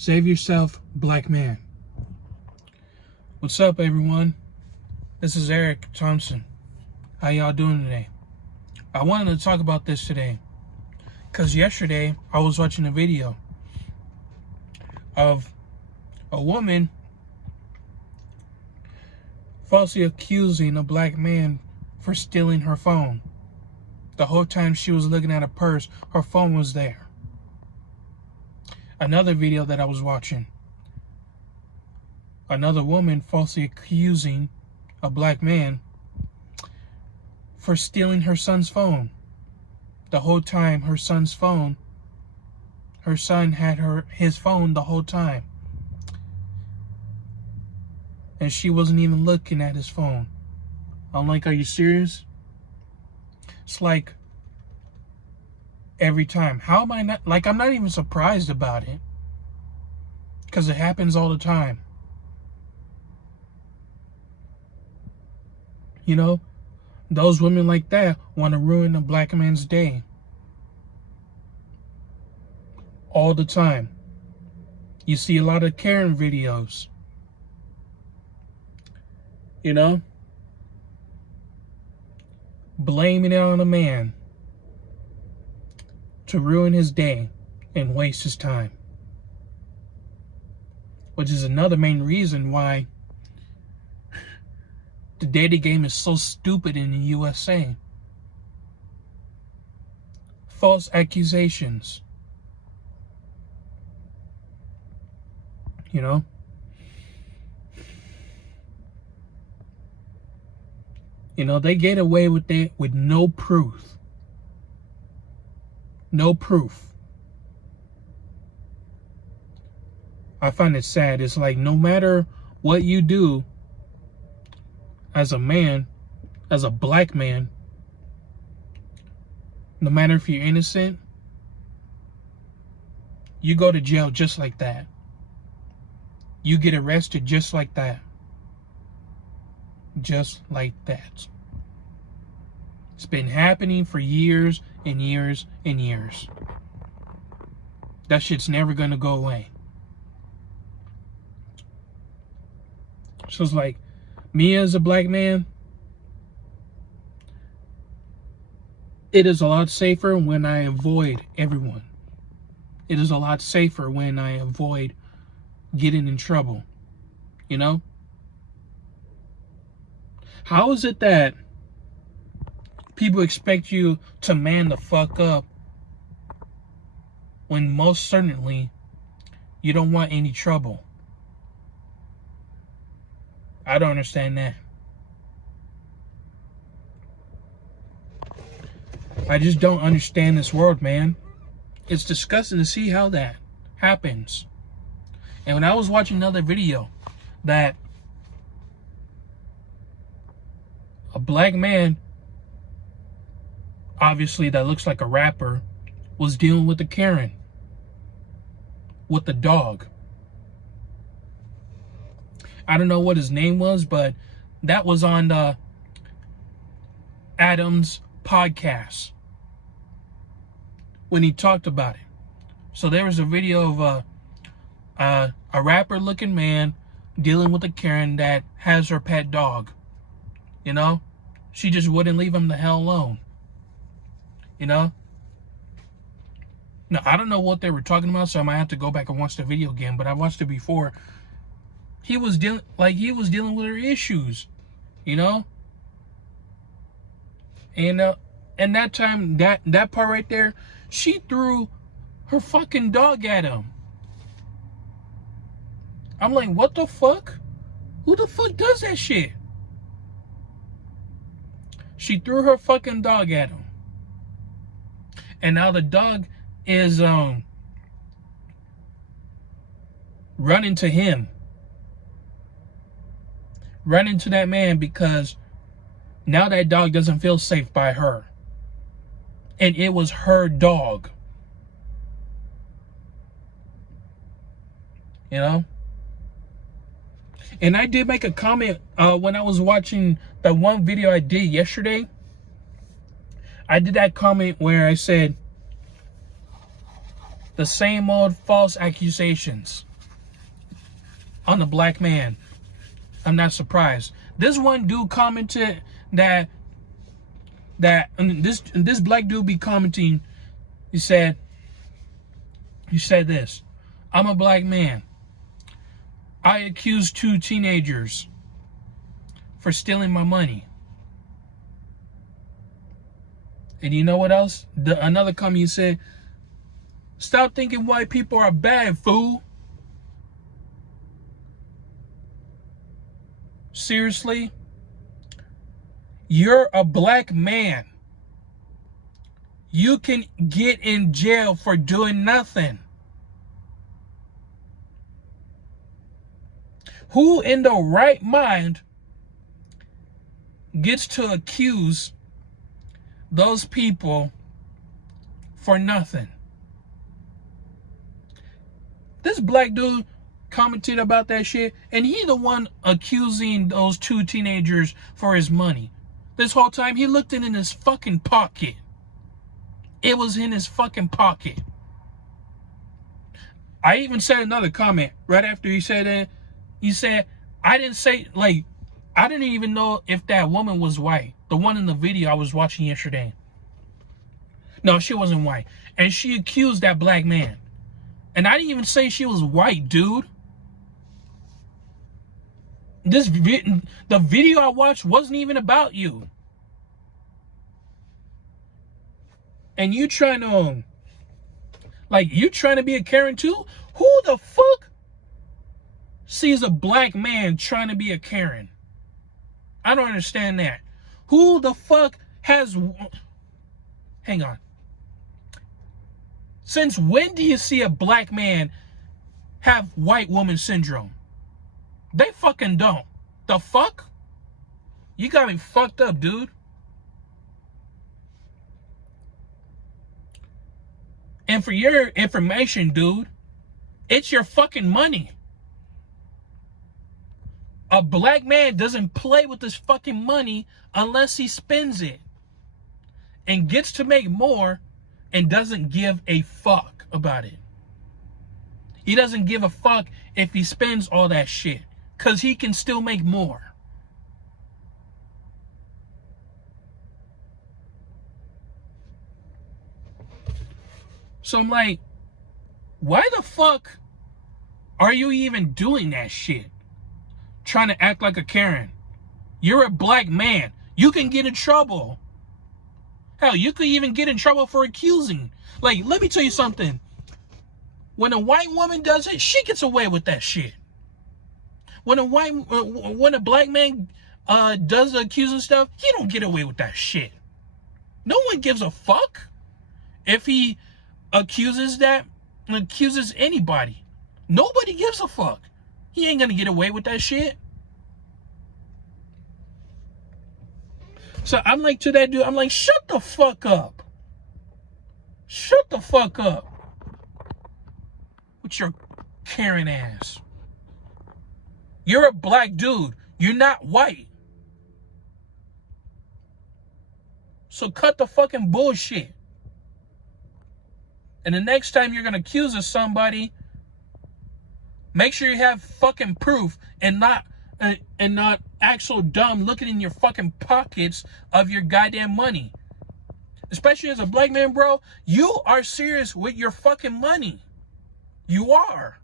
Save yourself, black man. What's up, everyone? This is Thompson. How y'all doing today? I wanted to talk about this today because yesterday I was watching a video of a woman falsely accusing a black man for stealing her phone. The whole time she was looking at a purse, her phone was there. Another video that I was watching, another woman falsely accusing a black man for stealing her son's phone. The whole time her son's phone, her son had his phone the whole time. And she wasn't even looking at his phone. I'm like, are you serious? It's like every time. How am I not, like, I'm not even surprised about it. Because it happens all the time. You know, those women like that want to ruin a black man's day. All the time. You see a lot of Karen videos. You know? Blaming it on a man to ruin his day and waste his time. Which is another main reason why the dating game is so stupid in the USA. False accusations. You know? You know, they get away with it with no proof. No proof. I find it sad. It's like no matter what you do as a man, as a black man, no matter if you're innocent, you go to jail just like that. You get arrested just like that. Just like that. It's been happening for years and years and years. That shit's never gonna go away. So it's like, me as a black man, it is a lot safer when I avoid everyone. It is a lot safer when I avoid getting in trouble. You know? How is it that people expect you to man the fuck up when most certainly you don't want any trouble? I don't understand that. I just don't understand this world, man. It's disgusting to see how that happens. And when I was watching another video that a black man, obviously that looks like a rapper, was dealing with a Karen with the dog. I don't know what his name was, but that was on the Adam's podcast when he talked about it. So there was a video of a rapper looking man dealing with a Karen that has her pet dog. You know, she just wouldn't leave him the hell alone. You know? Now, I don't know what they were talking about, so I might have to go back and watch the video again, but I watched it before. He was dealing with her issues, you know? And that time, that part right there, she threw her fucking dog at him. I'm like, what the fuck? Who the fuck does that shit? She threw her fucking dog at him. And now the dog is running to him. Running to that man because now that dog doesn't feel safe by her. And it was her dog. You know? And I did make a comment when I was watching the one video I did yesterday. I did that comment where I said, the same old false accusations. on the black man. I'm not surprised. This one dude commented that this black dude be commenting. He said this: I'm a black man. I accused 2 teenagers for stealing my money. And you know what else? Another comment said, stop thinking white people are bad, fool. Seriously? You're a black man. You can get in jail for doing nothing. Who in the right mind gets to accuse those people for nothing? This black dude commented about that shit, and he the one accusing those 2 teenagers for his money. This whole time he looked in his fucking pocket. It was in his fucking pocket. I even said another comment right after he said that. He said, I didn't even know if that woman was white. The one in the video I was watching yesterday. No, she wasn't white. And she accused that black man. And I didn't even say she was white, dude. The video I watched wasn't even about you. And you trying to, you trying to be a Karen too? Who the fuck sees a black man trying to be a Karen? I don't understand that. Who the fuck has... Hang on. Since when do you see a black man have white woman syndrome? They fucking don't. The fuck? You got me fucked up, dude. And for your information, dude, it's your fucking money. A black man doesn't play with his fucking money unless he spends it and gets to make more and doesn't give a fuck about it. He doesn't give a fuck if he spends all that shit because he can still make more. So I'm like, why the fuck are you even doing that shit? Trying to act like a Karen. You're a black man. You can get in trouble. Hell, you could even get in trouble for accusing. Like, let me tell you something. When a white woman does it, she gets away with that shit. When a black man does the accusing stuff, he don't get away with that shit. No one gives a fuck if he accuses anybody. Nobody gives a fuck. He ain't gonna get away with that shit. So I'm like to that dude, I'm like, shut the fuck up. Shut the fuck up. With your Karen ass. You're a black dude. You're not white. So cut the fucking bullshit. And the next time you're gonna accuse of somebody, make sure you have fucking proof and not act so dumb looking in your fucking pockets of your goddamn money. Especially as a black man, bro, you are serious with your fucking money. You are.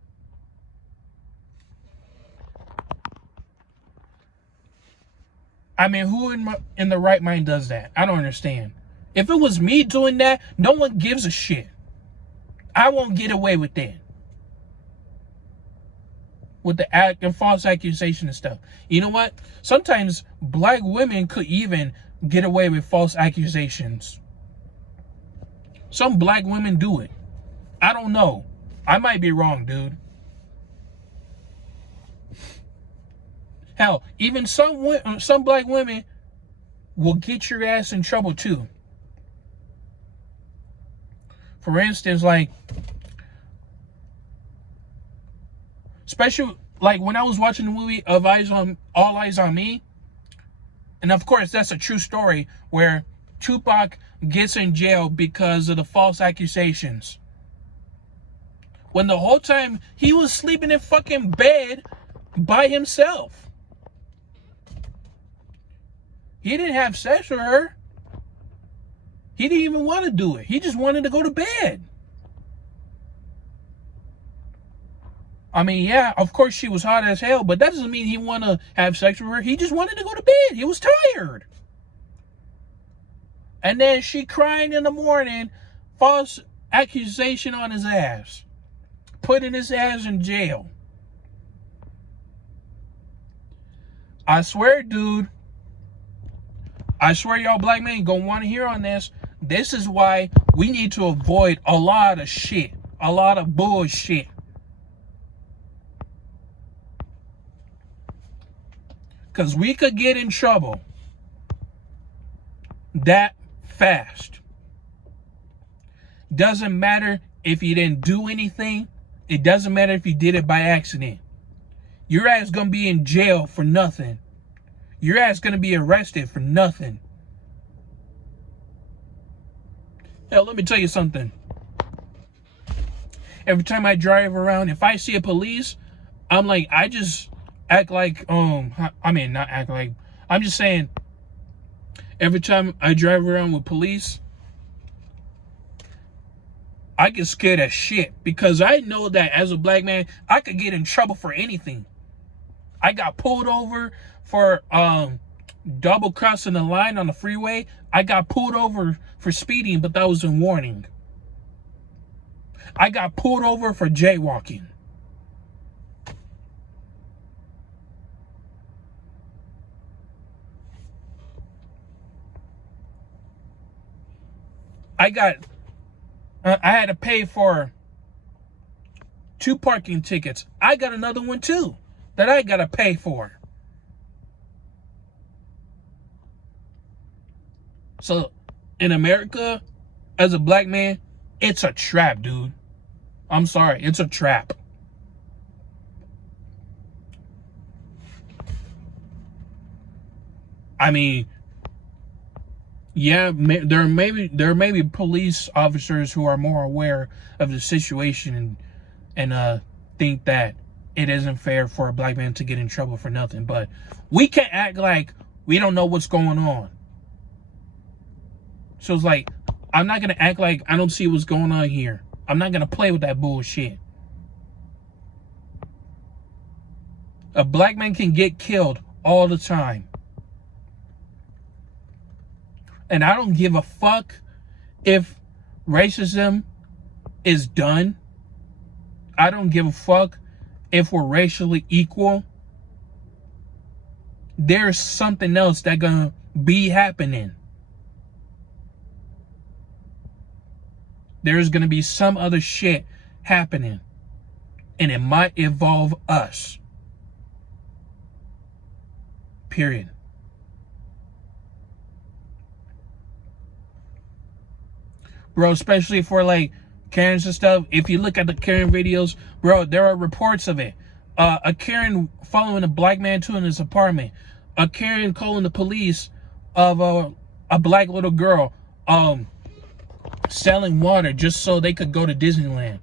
I mean, who in the right mind does that? I don't understand. If it was me doing that, no one gives a shit. I won't get away with that. With the and false accusation and stuff. You know what? Sometimes black women could even get away with false accusations. Some black women do it. I don't know. I might be wrong, dude. Hell, even some black women will get your ass in trouble too. For instance, like, especially like when I was watching the movie All Eyes on Me, and of course that's a true story where Tupac gets in jail because of the false accusations. When the whole time he was sleeping in fucking bed by himself. He didn't have sex with her. He didn't even want to do it. He just wanted to go to bed. I mean, yeah, of course she was hot as hell, but that doesn't mean he wanted to have sex with her. He just wanted to go to bed. He was tired. And then she crying in the morning, false accusation on his ass, putting his ass in jail. I swear, dude, I swear y'all black men gonna want to hear on this. This is why we need to avoid a lot of shit, a lot of bullshit. Because we could get in trouble that fast. Doesn't matter if you didn't do anything. It doesn't matter if you did it by accident. Your ass gonna be in jail for nothing. Your ass gonna be arrested for nothing. Hell, let me tell you something. Every time I drive around, if I see a police, I'm like, I just act like, I mean, not act like, I'm just saying, every time I drive around with police, I get scared as shit because I know that as a black man, I could get in trouble for anything. I got pulled over for double crossing the line on the freeway. I got pulled over for speeding, but that was a warning. I got pulled over for jaywalking. I had to pay for 2 parking tickets. I got another one too that I got to pay for. So in America, as a black man, it's a trap, dude. I'm sorry, it's a trap. I mean, yeah, there may be police officers who are more aware of the situation and think that it isn't fair for a black man to get in trouble for nothing. But we can't act like we don't know what's going on. So it's like, I'm not gonna act like I don't see what's going on here. I'm not gonna play with that bullshit. A black man can get killed all the time. And I don't give a fuck if racism is done. I don't give a fuck if we're racially equal. There's something else that's gonna be happening. There's gonna be some other shit happening. And it might involve us. Period. Bro, especially for like Karens and stuff. If you look at the Karen videos, bro, there are reports of it. A Karen following a black man to in his apartment. A Karen calling the police of a black little girl selling water just so they could go to Disneyland.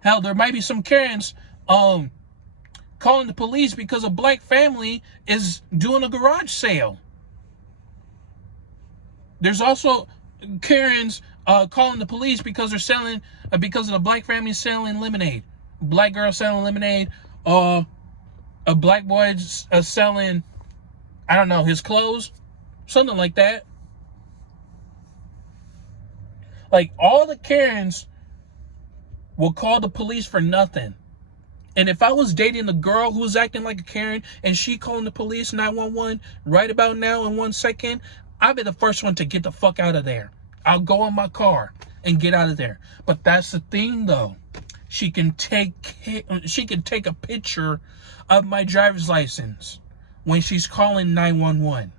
Hell, there might be some Karens calling the police because a black family is doing a garage sale. There's also Karens calling the police because they're selling because of the black family selling lemonade. Black girl selling lemonade. A black boy selling, I don't know, his clothes, something like that. Like, all the Karens will call the police for nothing. And if I was dating a girl who was acting like a Karen and she calling the police 911 right about now in 1 second, I'd be the first one to get the fuck out of there. I'll go in my car and get out of there. But that's the thing, though. She can take a picture of my driver's license when she's calling 911.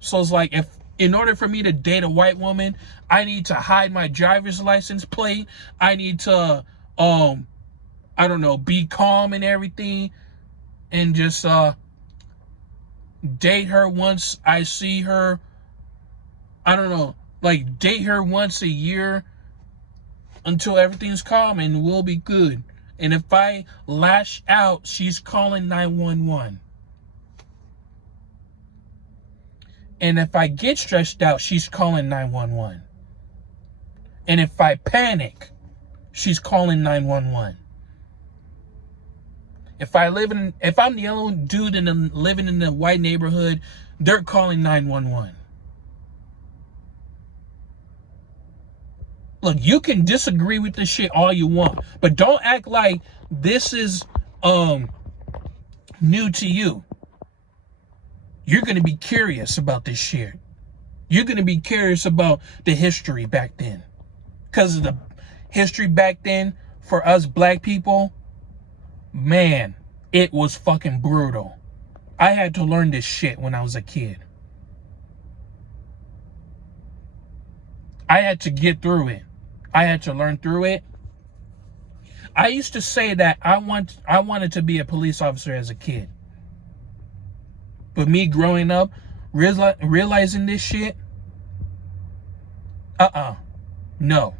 So it's like, if in order for me to date a white woman, I need to hide my driver's license plate. I need to, I don't know, be calm and everything, and just date her once I see her. I don't know, like date her once a year until everything's calm and we'll be good. And if I lash out, she's calling 911. And if I get stressed out, she's calling 911. And if I panic, she's calling 911. If I'm the only dude living in a white neighborhood, they're calling 911. Look, you can disagree with this shit all you want, but don't act like this is new to you. You're going to be curious about this shit. You're going to be curious about the history back then. Because of the history back then for us black people, man, it was fucking brutal. I had to learn this shit when I was a kid. I had to get through it. I had to learn through it. I used to say that I wanted to be a police officer as a kid. But me growing up, realizing this shit, no.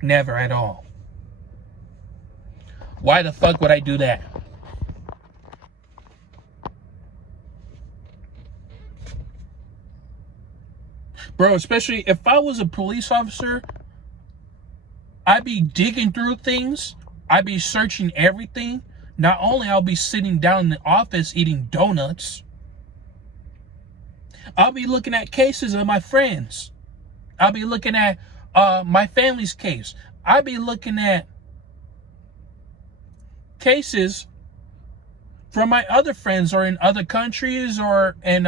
Never at all. Why the fuck would I do that? Bro, especially if I was a police officer, I'd be digging through things. I'd be searching everything. Not only I'll be sitting down in the office eating donuts, I'll be looking at cases of my friends. I'll be looking at my family's case. I'll be looking at cases from my other friends or in other countries or in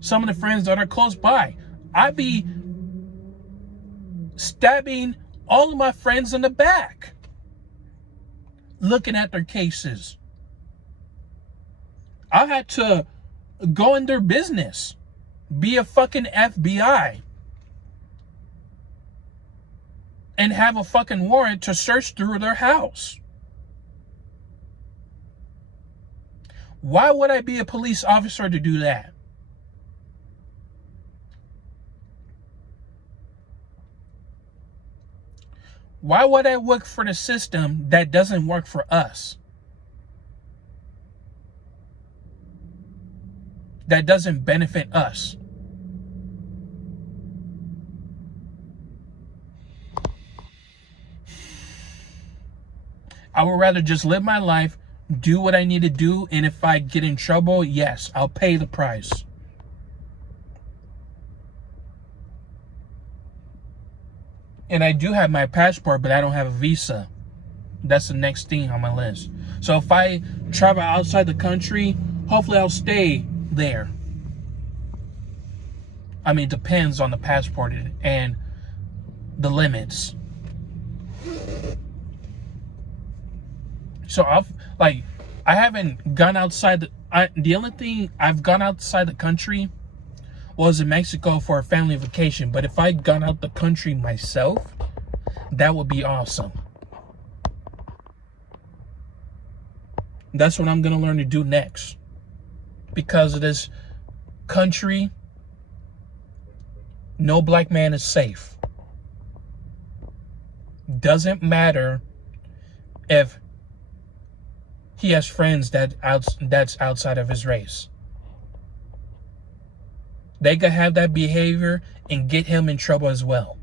some of the friends that are close by. I'd be stabbing all of my friends in the back, looking at their cases. I had to go in their business, be a fucking FBI, and have a fucking warrant to search through their house. Why would I be a police officer to do that? Why would I work for the system that doesn't work for us? That doesn't benefit us? I would rather just live my life, do what I need to do, and if I get in trouble, yes, I'll pay the price. And I do have my passport, but I don't have a visa. That's the next thing on my list. So if I travel outside the country, hopefully I'll stay there. I mean, it depends on the passport and the limits. So I haven't gone outside the only thing I've gone outside the country was in Mexico for a family vacation. But if I'd gone out the country myself, that would be awesome. That's what I'm going to learn to do next. Because of this country, no black man is safe. Doesn't matter if he has friends that's outside of his race. They could have that behavior and get him in trouble as well.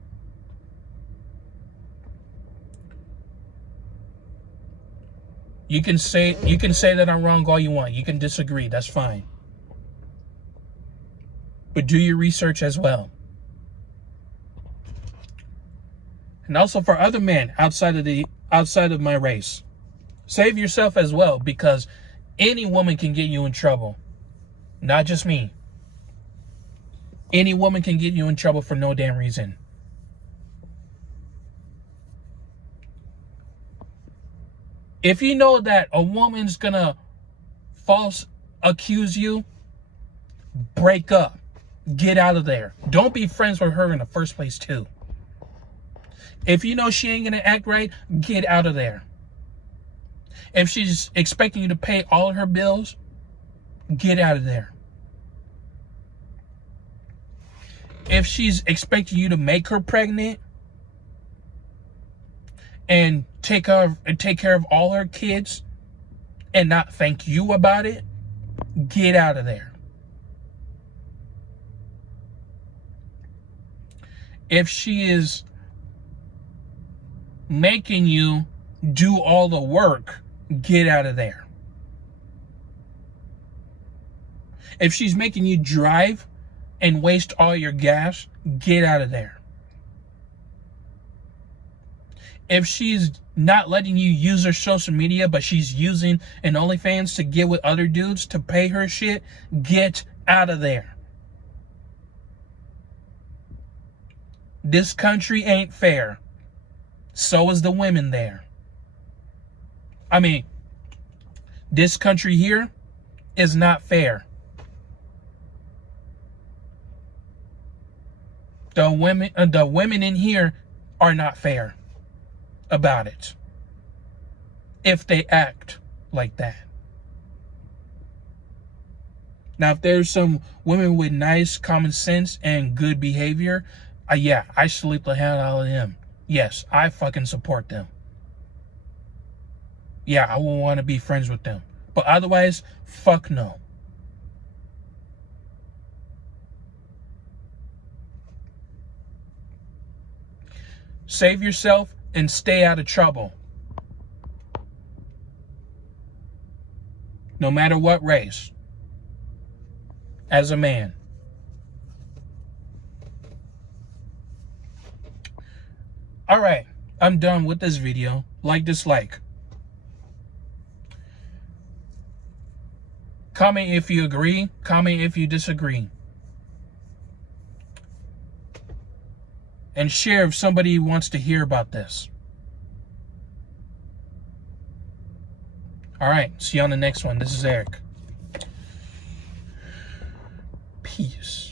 You can say that I'm wrong all you want. You can disagree. That's fine. But do your research as well. And also for other men outside of my race, save yourself as well, because any woman can get you in trouble. Not just me. Any woman can get you in trouble for no damn reason. If you know that a woman's gonna false accuse you, break up. Get out of there. Don't be friends with her in the first place too. If you know she ain't gonna act right, get out of there. If she's expecting you to pay all her bills, get out of there. If she's expecting you to make her pregnant, and take care of all her kids and not thank you about it, get out of there. If she is making you do all the work, get out of there. If she's making you drive and waste all your gas, get out of there. If she's not letting you use her social media, but she's using an OnlyFans to get with other dudes to pay her shit, get out of there. This country ain't fair. So is the women there. I mean, this country here is not fair. The women in here are not fair about it if they act like that. Now, if there's some women with nice common sense and good behavior, yeah, I salute the hell out of them. Yes, I fucking support them. Yeah, I will want to be friends with them. But otherwise, fuck no. Save yourself and stay out of trouble. No matter what race. As a man. Alright, I'm done with this video. Like, dislike. Comment if you agree. Comment if you disagree. And share if somebody wants to hear about this. Alright, see you on the next one. This is Eric. Peace.